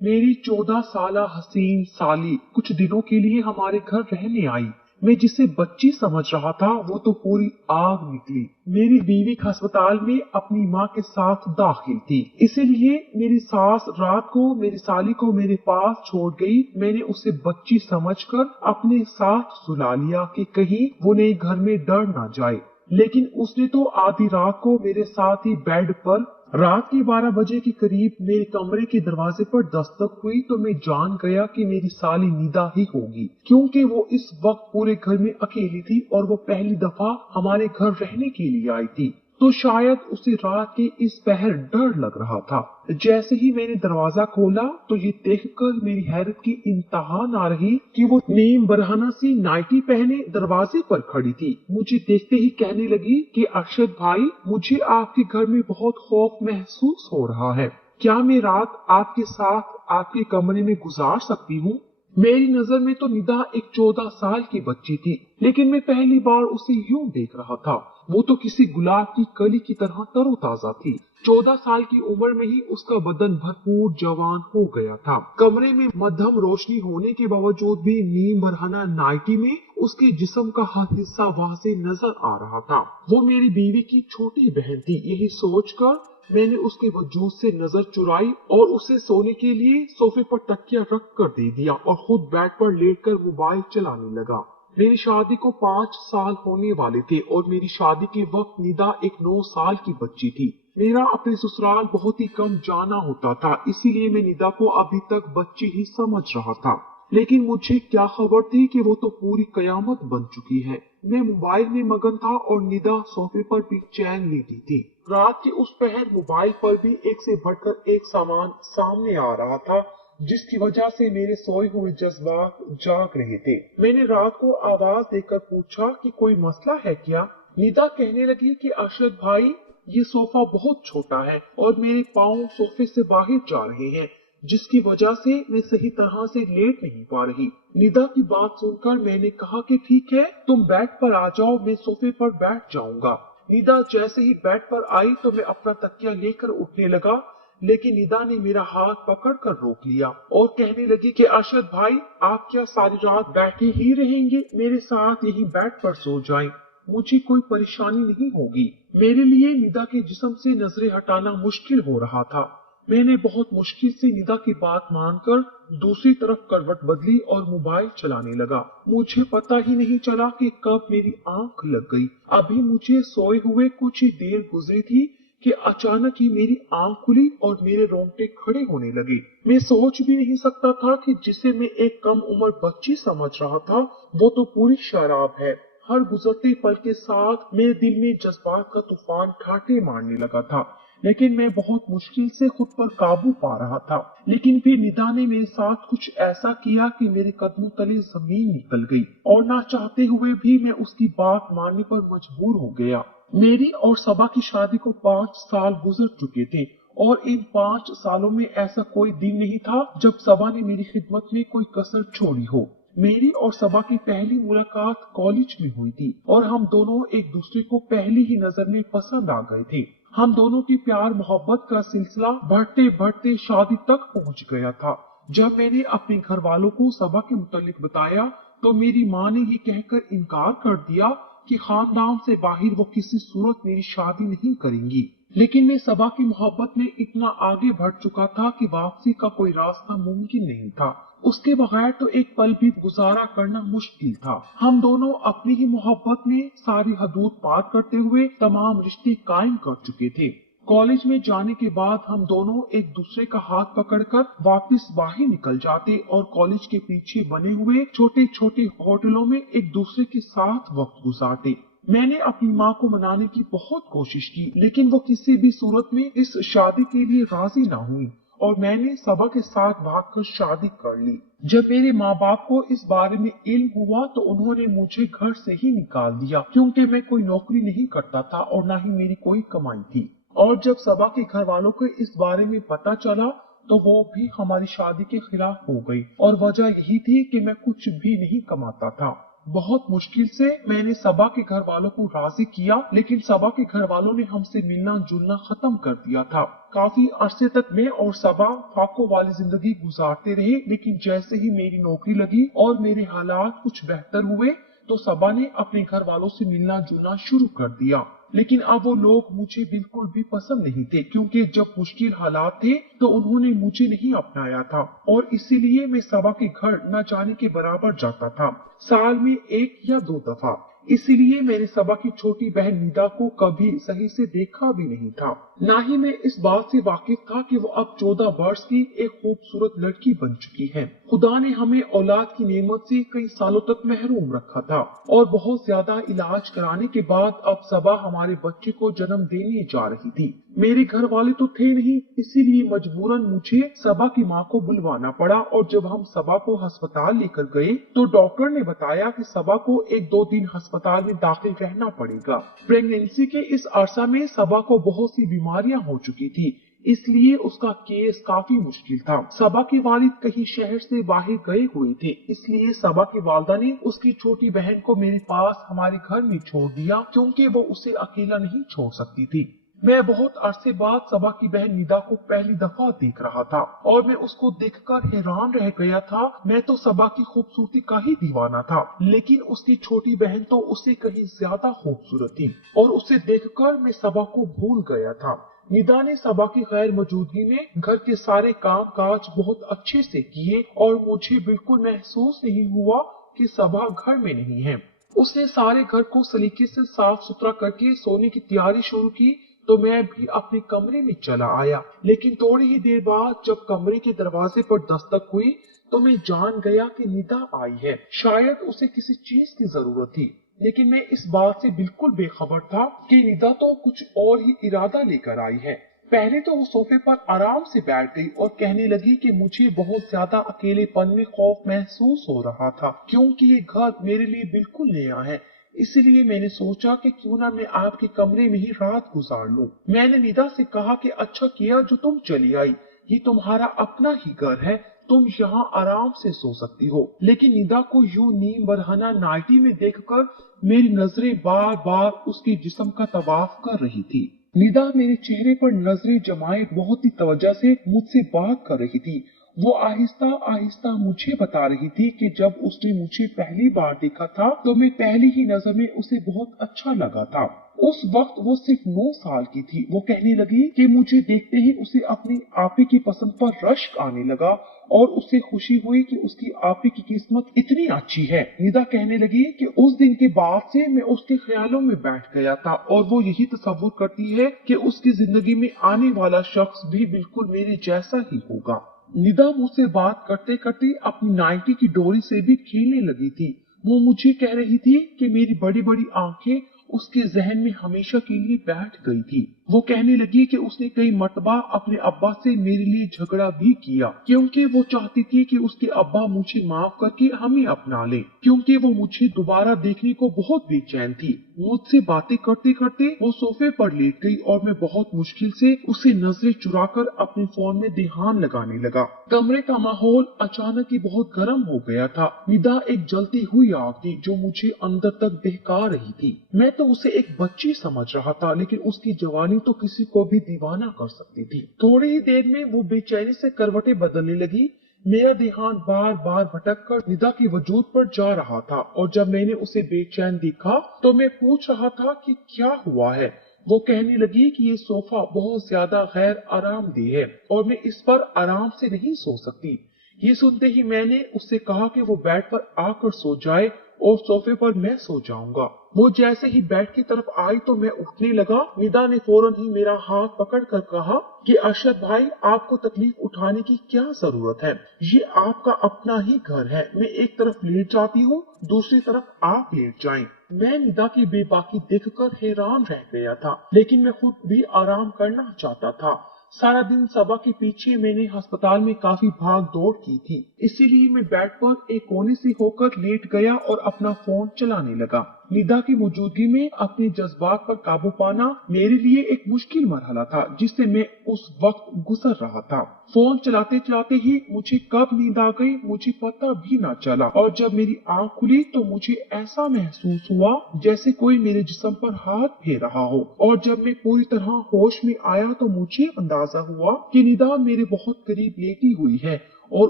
मेरी 14 साला हसीन साली कुछ दिनों के लिए हमारे घर रहने आई। मैं जिसे बच्ची समझ रहा था वो तो पूरी आग निकली। मेरी बीवी अस्पताल में अपनी माँ के साथ दाखिल थी, इसीलिए मेरी सास रात को मेरी साली को मेरे पास छोड़ गई। मैंने उसे बच्ची समझकर अपने साथ सुला लिया कि कहीं वो नए घर में डर ना जाए, लेकिन उसने तो आधी रात को मेरे साथ ही बेड पर रात के 12 बजे के करीब मेरे कमरे के दरवाजे पर दस्तक हुई तो मैं जान गया कि मेरी साली निदा ही होगी, क्योंकि वो इस वक्त पूरे घर में अकेली थी और वो पहली दफा हमारे घर रहने के लिए आई थी, तो शायद उसे रात के इस पहर डर लग रहा था। जैसे ही मैंने दरवाजा खोला तो ये देखकर मेरी हैरत की इंतहा ना रही कि वो नीम बरहना सी नाइटी पहने दरवाजे पर खड़ी थी। मुझे देखते ही कहने लगी कि अरशद भाई, मुझे आपके घर में बहुत खौफ महसूस हो रहा है, क्या मैं रात आपके साथ आपके कमरे में गुजार सकती हूँ? मेरी नजर में तो निदा एक 14 साल की बच्ची थी, लेकिन मैं पहली बार उसे यूं देख रहा था। वो तो किसी गुलाब की कली की तरह तरोताजा थी। 14 साल की उम्र में ही उसका बदन भरपूर जवान हो गया था। कमरे में मध्यम रोशनी होने के बावजूद भी नीम बरहना नाइटी में उसके जिस्म का हर हिस्सा वाज़ेह नजर आ रहा था। वो मेरी बीवी की छोटी बहन थी। यही सोचकर मैंने उसके वजूद से नजर चुराई और उसे सोने के लिए सोफे पर तकिया रख कर दे दिया और खुद बेड पर लेटकर मोबाइल चलाने लगा। मेरी शादी को 5 साल होने वाले थे और मेरी शादी के वक्त निदा एक 9 साल की बच्ची थी। मेरा अपने ससुराल बहुत ही कम जाना होता था, इसीलिए मैं निदा को अभी तक बच्ची ही समझ रहा था। लेकिन मुझे क्या खबर थी कि वो तो पूरी कयामत बन चुकी है। मैं मोबाइल में मगन था और निदा सोफे पर भी चैन लेती थी। रात के उस पहर मोबाइल पर भी एक से बढ़कर एक सामान सामने आ रहा था, जिसकी वजह से मेरे सोए हुए जज्बात जाग रहे थे। मैंने रात को आवाज देकर पूछा कि कोई मसला है क्या? निदा कहने लगी कि अरशद भाई, ये सोफा बहुत छोटा है और मेरे पाँव सोफे से बाहर जा रहे हैं, जिसकी वजह से मैं सही तरह से लेट नहीं पा रही। निदा की बात सुनकर मैंने कहा कि ठीक है, तुम बेड पर आ जाओ, मैं सोफे पर बैठ जाऊंगा। निदा जैसे ही बेड पर आई तो मैं अपना तकिया लेकर उठने लगा, लेकिन निदा ने मेरा हाथ पकड़कर रोक लिया और कहने लगी कि अरशद भाई, आप क्या सारी रात बैठे ही रहेंगे? मेरे साथ यही बेड पर सो जाएं, मुझे कोई परेशानी नहीं होगी। मेरे लिए निदा के जिस्म से नजरें हटाना मुश्किल हो रहा था। मैंने बहुत मुश्किल से निदा की बात मानकर दूसरी तरफ करवट बदली और मोबाइल चलाने लगा। मुझे पता ही नहीं चला कि कब मेरी आंख लग गई। अभी मुझे सोए हुए कुछ ही देर गुजरी थी कि अचानक ही मेरी आंख खुली और मेरे रोंगटे खड़े होने लगे। मैं सोच भी नहीं सकता था कि जिसे मैं एक कम उम्र बच्ची समझ रहा था वो तो पूरी शराब है। हर गुजरते पल के साथ मेरे दिल में जज्बात का तूफान ठाटे मारने लगा था, लेकिन मैं बहुत मुश्किल से खुद पर काबू पा रहा था। लेकिन फिर निदा ने मेरे साथ कुछ ऐसा किया कि मेरे कदमों तले जमीन निकल गई और ना चाहते हुए भी मैं उसकी बात मानने पर मजबूर हो गया। मेरी और सबा की शादी को 5 साल गुजर चुके थे और इन 5 सालों में ऐसा कोई दिन नहीं था जब सबा ने मेरी खिदमत में कोई कसर छोड़ी हो। मेरी और सबा की पहली मुलाकात कॉलेज में हुई थी और हम दोनों एक दूसरे को पहली ही नजर में पसंद आ गए थे। हम दोनों की प्यार मोहब्बत का सिलसिला बढ़ते बढ़ते शादी तक पहुंच गया था। जब मैंने अपने घर वालों को सबा के मुतालिक बताया तो मेरी माँ ने ये कहकर इनकार कर दिया कि खानदान से बाहर वो किसी सूरत मेरी शादी नहीं करेंगी। लेकिन मैं सबा की मोहब्बत में इतना आगे बढ़ चुका था कि वापसी का कोई रास्ता मुमकिन नहीं था। उसके बगैर तो एक पल भी गुजारा करना मुश्किल था। हम दोनों अपनी ही मोहब्बत में सारी हदूद पार करते हुए तमाम रिश्ते कायम कर चुके थे। कॉलेज में जाने के बाद हम दोनों एक दूसरे का हाथ पकड़कर वापस बाहर निकल जाते और कॉलेज के पीछे बने हुए छोटे छोटे होटलों में एक दूसरे के साथ वक्त गुजारते। मैंने अपनी माँ को मनाने की बहुत कोशिश की, लेकिन वो किसी भी सूरत में इस शादी के लिए राजी ना हुई और मैंने सबा के साथ भागकर शादी कर ली। जब मेरे माँ बाप को इस बारे में इल्म हुआ तो उन्होंने मुझे घर से ही निकाल दिया, क्योंकि मैं कोई नौकरी नहीं करता था और न ही मेरी कोई कमाई थी। और जब सबा के घर वालों को इस बारे में पता चला तो वो भी हमारी शादी के खिलाफ हो गई और वजह यही थी कि मैं कुछ भी नहीं कमाता था। बहुत मुश्किल से मैंने सबा के घर वालों को राजी किया, लेकिन सबा के घर वालों ने हमसे मिलना जुलना खत्म कर दिया था। काफी अरसे तक मैं और सबा फाकों वाली जिंदगी गुजारते रहे, लेकिन जैसे ही मेरी नौकरी लगी और मेरे हालात कुछ बेहतर हुए तो सबा ने अपने घर वालों से मिलना जुलना शुरू कर दिया। लेकिन अब वो लोग मुझे बिल्कुल भी पसंद नहीं थे, क्योंकि जब मुश्किल हालात थे तो उन्होंने मुझे नहीं अपनाया था और इसीलिए मैं सबा के घर न जाने के बराबर जाता था, साल में 1 या 2 दफा। इसीलिए मैंने सबा की छोटी बहन निदा को कभी सही से देखा भी नहीं था। ना ही मैं इस बात से वाकिफ था कि वो अब 14 वर्ष की एक खूबसूरत लड़की बन चुकी है। खुदा ने हमें औलाद की नेमत से कई सालों तक महरूम रखा था और बहुत ज्यादा इलाज कराने के बाद अब सबा हमारे बच्चे को जन्म देने जा रही थी। मेरे घर वाले तो थे नहीं, इसीलिए मजबूरन मुझे सबा की माँ को बुलवाना पड़ा और जब हम सबा को अस्पताल लेकर गए तो डॉक्टर ने बताया कि सबा को 1-2 दिन अस्पताल में दाखिल रहना पड़ेगा। प्रेगनेंसी के इस अरसा में सबा को बहुत सी बीमारियां हो चुकी थी, इसलिए उसका केस काफी मुश्किल था। सबा के वालिद कहीं शहर से बाहर गए हुए थे, इसलिए सबा की वालदा ने उसकी छोटी बहन को मेरे पास हमारे घर में छोड़ दिया, क्योंकि वो उसे अकेला नहीं छोड़ सकती थी। मैं बहुत अरसे बाद सबा की बहन निदा को पहली दफा देख रहा था और मैं उसको देखकर हैरान रह गया था। मैं तो सबा की खूबसूरती का ही दीवाना था, लेकिन उसकी छोटी बहन तो उससे कहीं ज्यादा खूबसूरत थी और उसे देखकर मैं सबा को भूल गया था। निदा ने सबा की गैर मौजूदगी में घर के सारे काम काज बहुत अच्छे से किए और मुझे बिल्कुल महसूस नहीं हुआ कि सबा घर में नहीं है। उसने सारे घर को सलीके से साफ सुथरा करके सोने की तैयारी शुरू की तो मैं भी अपने कमरे में चला आया, लेकिन थोड़ी ही देर बाद जब कमरे के दरवाजे पर दस्तक हुई तो मैं जान गया कि निदा आई है। शायद उसे किसी चीज की जरूरत थी, लेकिन मैं इस बात से बिल्कुल बेखबर था कि निदा तो कुछ और ही इरादा लेकर आई है। पहले तो वो सोफे पर आराम से बैठ गई और कहने लगी कि मुझे बहुत ज्यादा अकेलेपन में खौफ महसूस हो रहा था, क्योंकि ये घर मेरे लिए बिल्कुल नया है। इसलिए मैंने सोचा कि क्यों ना मैं आपके कमरे में ही रात गुजार लूं। मैंने निदा से कहा कि अच्छा किया जो तुम चली आई, ये तुम्हारा अपना ही घर है, तुम यहाँ आराम से सो सकती हो। लेकिन निदा को यूं नीम बरहना नाइटी में देखकर मेरी नजरें बार बार उसके जिस्म का तवाफ कर रही थी। निदा मेरे चेहरे पर नजरें जमाए बहुत ही तवज्जो से मुझसे बात कर रही थी। वो आहिस्ता आहिस्ता मुझे बता रही थी कि जब उसने मुझे पहली बार देखा था तो मैं पहली ही नजर में उसे बहुत अच्छा लगा था। उस वक्त वो सिर्फ 9 साल की थी। वो कहने लगी कि मुझे देखते ही उसे अपनी आपी की पसंद पर रश्क आने लगा और उसे खुशी हुई कि उसकी आपी की किस्मत इतनी अच्छी है। निदा कहने लगी कि उस दिन के बाद से मैं उसके ख्यालों में बैठ गया था और वो यही तसव्वुर करती है कि उसकी जिंदगी में आने वाला शख्स भी बिल्कुल मेरे जैसा ही होगा। निदा मुझसे बात करते करते अपनी नाइटी की डोरी से भी खेलने लगी थी। वो मुझे कह रही थी कि मेरी बड़ी बड़ी आंखें उसके जहन में हमेशा के लिए बैठ गई थी। वो कहने लगी कि उसने कई मर्तबा अपने अब्बा से मेरे लिए झगड़ा भी किया, क्योंकि वो चाहती थी कि उसके अब्बा मुझे माफ करके हमें अपना ले, क्योंकि वो मुझे दोबारा देखने को बहुत बेचैन थी। मुझसे बातें करते करते वो सोफे पर लेट गई और मैं बहुत मुश्किल से उसे नजरें चुराकर अपने फोन में ध्यान लगाने लगा। कमरे का माहौल अचानक ही बहुत गर्म हो गया था। निदा एक जलती हुई आग थी जो मुझे अंदर तक दहका रही थी। मैं तो उसे एक बच्ची समझ रहा था, लेकिन उसकी जवानी तो किसी को भी दीवाना कर सकती थी। थोड़ी ही देर में वो बेचैनी से करवटें बदलने लगी। मेरा ध्यान बार बार भटक कर निदा के वजूद पर जा रहा था और जब मैंने उसे बेचैन देखा तो मैं पूछ रहा था कि क्या हुआ है। वो कहने लगी कि ये सोफा बहुत ज्यादा गैर आरामदेह है और मैं इस पर आराम से नहीं सो सकती। ये सुनते ही मैंने उससे कहा कि वो बेड पर आकर सो जाए और सोफे पर मैं सो जाऊंगा। वो जैसे ही बेड की तरफ आई तो मैं उठने लगा। निदा ने फौरन ही मेरा हाथ पकड़कर कहा कि अरशद भाई, आपको तकलीफ उठाने की क्या जरूरत है, ये आपका अपना ही घर है। मैं एक तरफ लेट जाती हूँ, दूसरी तरफ आप लेट जाएं। मैं निदा की बेबाकी देखकर हैरान रह गया था, लेकिन मैं खुद भी आराम करना चाहता था। सारा दिन सबा के पीछे मैंने अस्पताल में काफी भाग दौड़ की थी, इसीलिए मैं बेड पर एक कोने से होकर लेट गया और अपना फोन चलाने लगा। निदा की मौजूदगी में अपने जज्बात पर काबू पाना मेरे लिए एक मुश्किल मरहला था जिससे मैं उस वक्त गुजर रहा था। फोन चलाते चलाते ही मुझे कब नींद आ गई मुझे पता भी ना चला, और जब मेरी आंख खुली तो मुझे ऐसा महसूस हुआ जैसे कोई मेरे जिस्म पर हाथ फेर रहा हो, और जब मैं पूरी तरह होश में आया तो मुझे अंदाजा हुआ कि निदा मेरे बहुत करीब लेटी हुई है और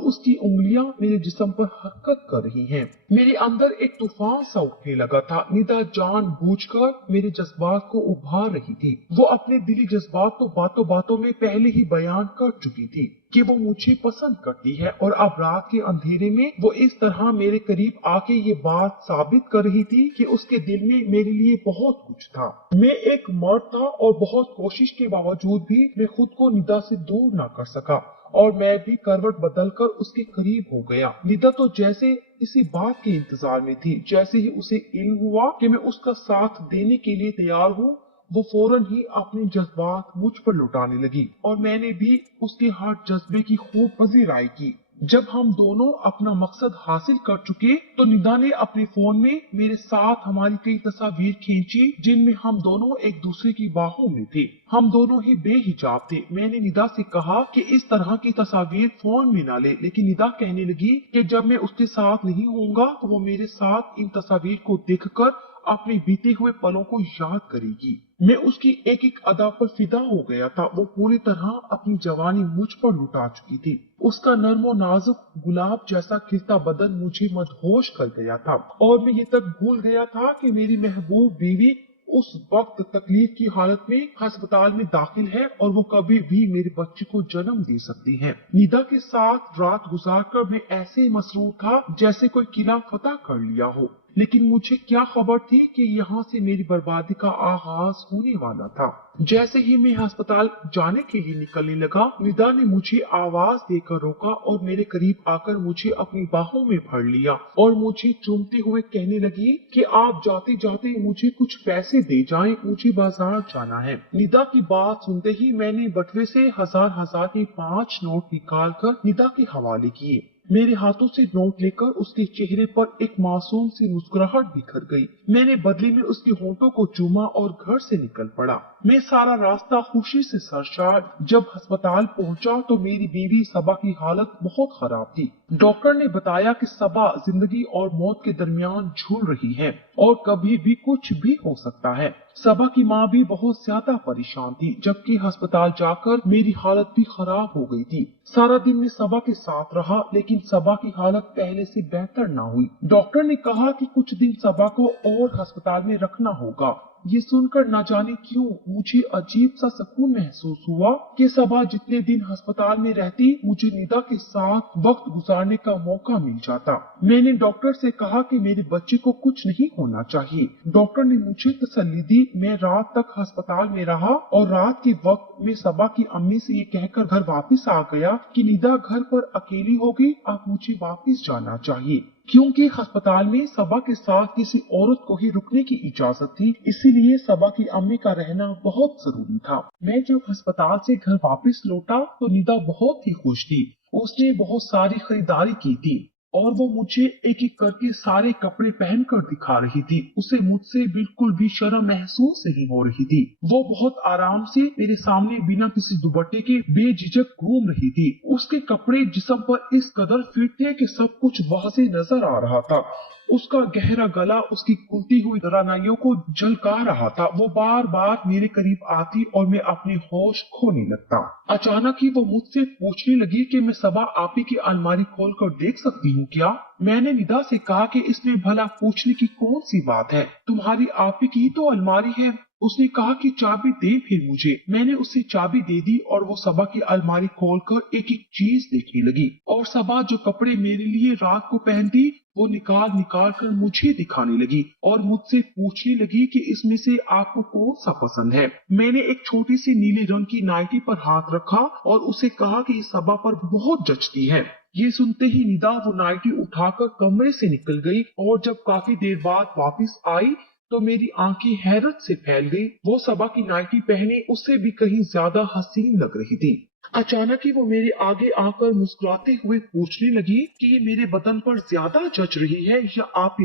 उसकी उंगलियां मेरे जिस्म पर हरकत कर रही हैं। मेरे अंदर एक तूफान सा उठने लगा था। निदा जानबूझकर मेरे जज्बात को उभार रही थी। वो अपने दिली जज्बात तो बातों बातों में पहले ही बयान कर चुकी थी कि वो मुझे पसंद करती है, और अब रात के अंधेरे में वो इस तरह मेरे करीब आके ये बात साबित कर रही थी कि उसके दिल में मेरे लिए बहुत कुछ था। मैं एक मर्द था और बहुत कोशिश के बावजूद भी मैं खुद को निदा से दूर ना कर सका, और मैं भी करवट बदलकर उसके करीब हो गया। निदा तो जैसे इसी बात के इंतजार में थी। जैसे ही उसे इल्म हुआ कि मैं उसका साथ देने के लिए तैयार हूँ, वो फौरन ही अपने जज्बात मुझ पर लुटाने लगी, और मैंने भी उसके हर जज्बे की खूब पजीराई की। जब हम दोनों अपना मकसद हासिल कर चुके तो निदा ने अपने फोन में मेरे साथ हमारी कई तस्वीर खींची जिनमें हम दोनों एक दूसरे की बाहों में थे। हम दोनों ही बेहिजाब थे। मैंने निदा से कहा कि इस तरह की तस्वीर फोन में ना ले, लेकिन निदा कहने लगी कि जब मैं उसके साथ नहीं होऊंगा तो वो मेरे साथ इन तस्वीर को देखकर अपने बीते हुए पलों को याद करेगी। मैं उसकी एक एक अदा पर फिदा हो गया था। वो पूरी तरह अपनी जवानी मुझ पर लुटा चुकी थी। उसका नर्म और नाजुक गुलाब जैसा खिलता बदन मुझे मदहोश कर गया था, और मैं ये तक भूल गया था कि मेरी महबूब बीवी उस वक्त तकलीफ की हालत में अस्पताल में दाखिल है और वो कभी भी मेरे बच्चे को जन्म दे सकती है। निदा के साथ रात गुजारकर मैं ऐसे मसरूर था जैसे कोई किला फतह कर लिया हो, लेकिन मुझे क्या खबर थी कि यहाँ से मेरी बर्बादी का आगाज होने वाला था। जैसे ही मैं अस्पताल जाने के लिए निकलने लगा, निदा ने मुझे आवाज देकर रोका और मेरे करीब आकर मुझे अपनी बाहों में भर लिया और मुझे चूमते हुए कहने लगी कि आप जाते जाते मुझे कुछ पैसे दे जाएं, मुझे बाजार जाना है। निदा की बात सुनते ही मैंने बटुए से हजार के 5 नोट निकाल कर निदा के हवाले किए। मेरे हाथों से नोट लेकर उसके चेहरे पर एक मासूम सी मुस्कुराहट बिखर गई। मैंने बदले में उसके होंठों को चूमा और घर से निकल पड़ा। मैं सारा रास्ता खुशी से सरशार। जब अस्पताल पहुंचा तो मेरी बीवी सबा की हालत बहुत खराब थी। डॉक्टर ने बताया कि सबा जिंदगी और मौत के दरमियान झूल रही है और कभी भी कुछ भी हो सकता है। सबा की माँ भी बहुत ज्यादा परेशान थी, जबकि अस्पताल जाकर मेरी हालत भी खराब हो गई थी। सारा दिन मैं सबा के साथ रहा, लेकिन सबा की हालत पहले से बेहतर ना हुई। डॉक्टर ने कहा कि कुछ दिन सबा को और अस्पताल में रखना होगा। ये सुनकर न जाने क्यों मुझे अजीब सा सुकून महसूस हुआ कि सबा जितने दिन अस्पताल में रहती मुझे निदा के साथ वक्त गुजारने का मौका मिल जाता। मैंने डॉक्टर से कहा कि मेरे बच्चे को कुछ नहीं होना चाहिए। डॉक्टर ने मुझे तसल्ली दी। मैं रात तक अस्पताल में रहा और रात के वक्त में सबा की अम्मी से ये कहकर घर वापस आ गया कि निदा घर पर अकेली होगी, अब मुझे वापस जाना चाहिए। क्योंकि अस्पताल में सबा के साथ किसी औरत को ही रुकने की इजाजत थी, इसीलिए सबा की अम्मी का रहना बहुत जरूरी था। मैं जब अस्पताल से घर वापस लौटा तो निदा बहुत ही खुश थी। उसने बहुत सारी खरीदारी की थी और वो मुझे एक एक करके सारे कपड़े पहनकर दिखा रही थी। उसे मुझसे बिल्कुल भी शर्म महसूस नहीं हो रही थी। वो बहुत आराम से मेरे सामने बिना किसी दुपट्टे के बेझिझक घूम रही थी। उसके कपड़े जिस्म पर इस कदर फिट थे कि सब कुछ वाज़ेह नजर आ रहा था। उसका गहरा गला उसकी खुलती हुई रानाइयों को झलका रहा था। वो बार बार मेरे करीब आती और मैं अपने होश खोने लगता। अचानक ही वो मुझसे पूछने लगी कि मैं सबा आपी की अलमारी खोलकर देख सकती हूँ क्या? मैंने निदा से कहा कि इसमें भला पूछने की कौन सी बात है, तुम्हारी आपी की ही तो अलमारी है। उसने कहा कि चाबी दे फिर मुझे। मैंने उसे चाबी दे दी और वो सबा की अलमारी खोलकर एक एक चीज देखने लगी, और सबा जो कपड़े मेरे लिए रात को पहनती वो निकाल निकाल कर मुझे दिखाने लगी और मुझसे पूछने लगी कि इसमें से आपको कौन सा पसंद है। मैंने एक छोटी सी नीले रंग की नाइटी पर हाथ रखा और उसे कहा कि इस सबा पर बहुत जचती है। ये सुनते ही निदा वो नाइटी उठाकर कमरे से निकल गई और जब काफी देर बाद वापस आई तो मेरी आंखें हैरत से फैल गई। वो सबा की नाइटी पहने उससे भी कहीं ज्यादा हसीन लग रही थी। अचानक ही वो मेरे आगे आकर मुस्कुराते हुए पूछने लगी कि ये मेरे बदन पर ज्यादा जच रही है या आप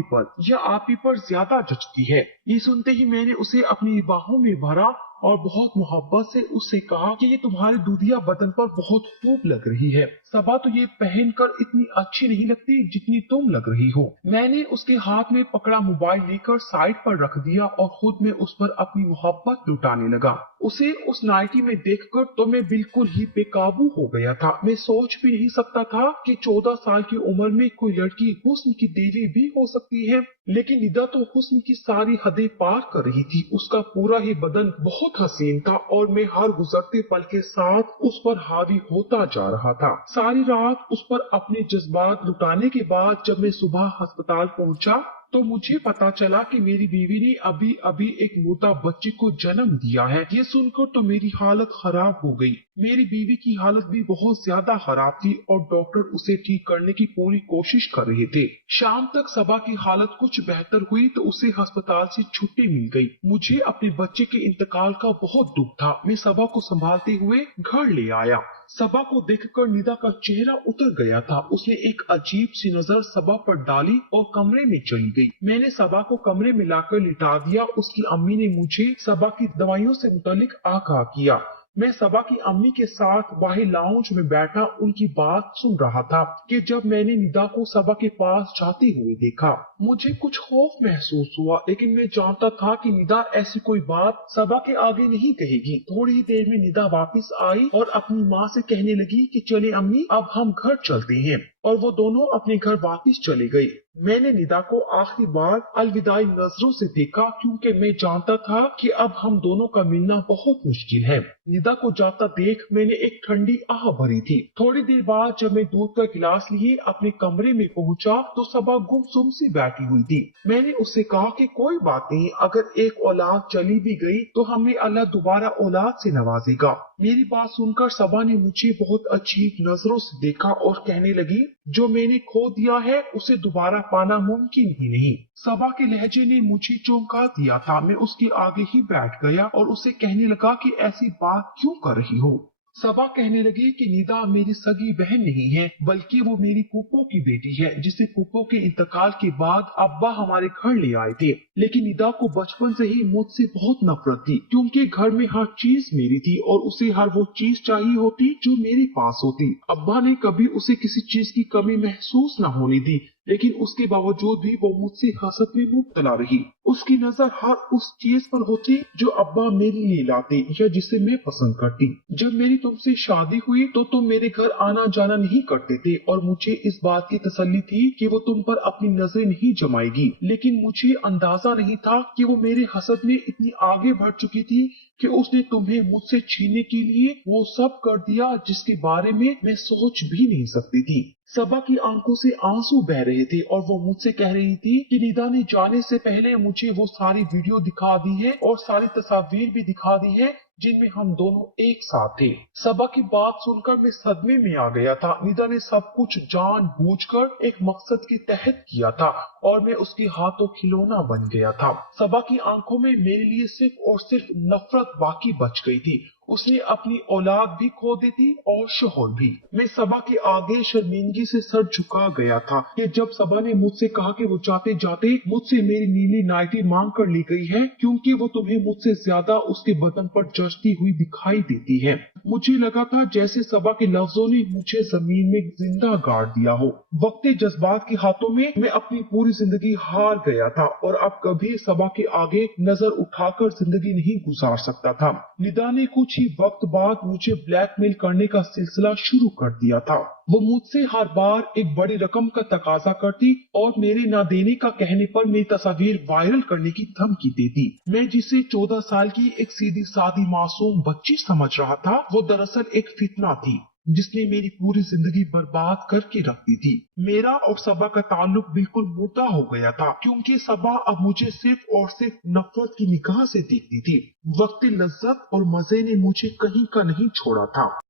ही पर ज्यादा जचती है। ये सुनते ही मैंने उसे अपनी बाहों में भरा और बहुत मोहब्बत से उससे कहा कि ये तुम्हारे दूधिया बदन पर बहुत खूब लग रही है। सबा, तो ये पहनकर इतनी अच्छी नहीं लगती जितनी तुम लग रही हो। मैंने उसके हाथ में पकड़ा मोबाइल लेकर साइड पर रख दिया और खुद में उस पर अपनी मोहब्बत लुटाने लगा। उसे उस नाइटी में देखकर तो मैं बिल्कुल ही बेकाबू हो गया था। मैं सोच भी नहीं सकता था कि 14 साल की उम्र में कोई लड़की हुस्न की देवी भी हो सकती है। लेकिन निदा तो हुस्न की सारी हदें पार कर रही थी। उसका पूरा ही बदन बहुत हसीन था और मैं हर गुजरते पल के साथ उस पर हावी होता जा रहा था। सारी रात उस पर अपने जज्बात लुटाने के बाद जब मैं सुबह अस्पताल पहुंचा तो मुझे पता चला कि मेरी बीवी ने अभी अभी एक मुर्दा बच्चे को जन्म दिया है। ये सुनकर तो मेरी हालत खराब हो गई। मेरी बीवी की हालत भी बहुत ज्यादा खराब थी और डॉक्टर उसे ठीक करने की पूरी कोशिश कर रहे थे। शाम तक सबा की हालत कुछ बेहतर हुई तो उसे अस्पताल से छुट्टी मिल गई। मुझे अपने बच्चे के इंतकाल का बहुत दुख था। मैं सबा को संभालते हुए घर ले आया। सबा को देखकर निदा का चेहरा उतर गया था। उसने एक अजीब सी नजर सबा पर डाली और कमरे में चली गई। मैंने सबा को कमरे में लाकर लिटा दिया। उसकी अम्मी ने मुझे सबा की दवाइयों से मुतालिक आगाह किया। मैं सबा की अम्मी के साथ बाहर लाउंज में बैठा उनकी बात सुन रहा था कि जब मैंने निदा को सबा के पास जाते हुए देखा, मुझे कुछ खौफ महसूस हुआ, लेकिन मैं जानता था कि निदा ऐसी कोई बात सबा के आगे नहीं कहेगी। थोड़ी ही देर में निदा वापस आई और अपनी माँ से कहने लगी कि चले अम्मी, अब हम घर चलते हैं, और वो दोनों अपने घर वापस चले गई। मैंने निदा को आखिरी बार अलविदाई नजरों से देखा क्योंकि मैं जानता था कि अब हम दोनों का मिलना बहुत मुश्किल है। निदा को जाता देख मैंने एक ठंडी आह भरी थी। थोड़ी देर बाद जब मैं दूध का गिलास लिए अपने कमरे में पहुंचा तो सबा गुमसुम सी बैठी हुई थी। मैंने उससे कहा कि कोई बात नहीं, अगर एक औलाद चली भी गई तो हमें अल्लाह दोबारा औलाद से नवाजेगा। मेरी बात सुनकर सबा ने मुझे बहुत अजीब नजरों से देखा और कहने लगी, जो मैंने खो दिया है उसे दोबारा पाना मुमकिन ही नहीं। सबा के लहजे ने मुझे चौंका दिया था। मैं उसके आगे ही बैठ गया और उसे कहने लगा कि ऐसी बात क्यों कर रही हो। सबा कहने लगी कि निदा मेरी सगी बहन नहीं है, बल्कि वो मेरी फूफो की बेटी है, जिसे फूफो के इंतकाल के बाद अब्बा हमारे घर ले आए थे। लेकिन निदा को बचपन से ही मुझसे बहुत नफरत थी, क्योंकि घर में हर चीज मेरी थी और उसे हर वो चीज चाहिए होती जो मेरे पास होती। अब्बा ने कभी उसे किसी चीज की कमी महसूस न होने दी, लेकिन उसके बावजूद भी वो मुझसे हसद में मुब्तला रही। उसकी नजर हर उस चीज पर होती जो अब्बा मेरे लिए लाते या जिसे मैं पसंद करती। जब मेरी तुमसे शादी हुई तो तुम मेरे घर आना जाना नहीं करते थे और मुझे इस बात की तसल्ली थी कि वो तुम पर अपनी नजरें नहीं जमाएगी। लेकिन मुझे अंदाजा नहीं था कि वो मेरे हसद में इतनी आगे बढ़ चुकी थी कि उसने तुम्हें मुझसे छीनने के लिए वो सब कर दिया जिसके बारे में मैं सोच भी नहीं सकती थी। सबा की आंखों से आंसू बह रहे थे और वो मुझसे कह रही थी कि निदा ने जाने से पहले मुझे वो सारी वीडियो दिखा दी है और सारी तस्वीर भी दिखा दी है जिनमें हम दोनों एक साथ थे। सबा की बात सुनकर मैं सदमे में आ गया था। निदा ने सब कुछ जानबूझकर एक मकसद के तहत किया था और मैं उसके हाथों खिलौना बन गया था। सबा की आंखों में मेरे लिए सिर्फ और सिर्फ नफरत बाकी बच गई थी। उसने अपनी औलाद भी खो दी थी और शोहर भी। मैं सबा के आगे शर्मिंदगी से सर झुका गया था कि जब सबा ने मुझसे कहा कि वो जाते जाते मुझसे मेरी नीली नाइटी मांग कर ले गई है क्योंकि वो तुम्हें मुझसे ज्यादा उसके बदन पर जचती हुई दिखाई देती है। मुझे लगा था जैसे सबा के लफ्जों ने मुझे जमीन में जिंदा गाड़ दिया हो। वक्ते जज्बात के हाथों में मैं अपनी पूरी जिंदगी हार गया था और अब कभी सबा के आगे नजर उठाकर जिंदगी नहीं गुजार सकता था। निदा ने कुछ ही वक्त बाद मुझे ब्लैकमेल करने का सिलसिला शुरू कर दिया था। वो मुझसे हर बार एक बड़ी रकम का तकाजा करती और मेरे न देने का कहने पर मेरी तस्वीर वायरल करने की धमकी देती। मैं जिसे 14 साल की एक सीधी सादी मासूम बच्ची समझ रहा था, वो दरअसल एक फितना थी जिसने मेरी पूरी जिंदगी बर्बाद करके रख दी थी। मेरा और सबा का ताल्लुक बिल्कुल मुर्दा हो गया था क्योंकि सबा अब मुझे सिर्फ और सिर्फ नफरत की निगाह से देखती थी। वक्त लज्जत और मजे ने मुझे कहीं का नहीं छोड़ा था।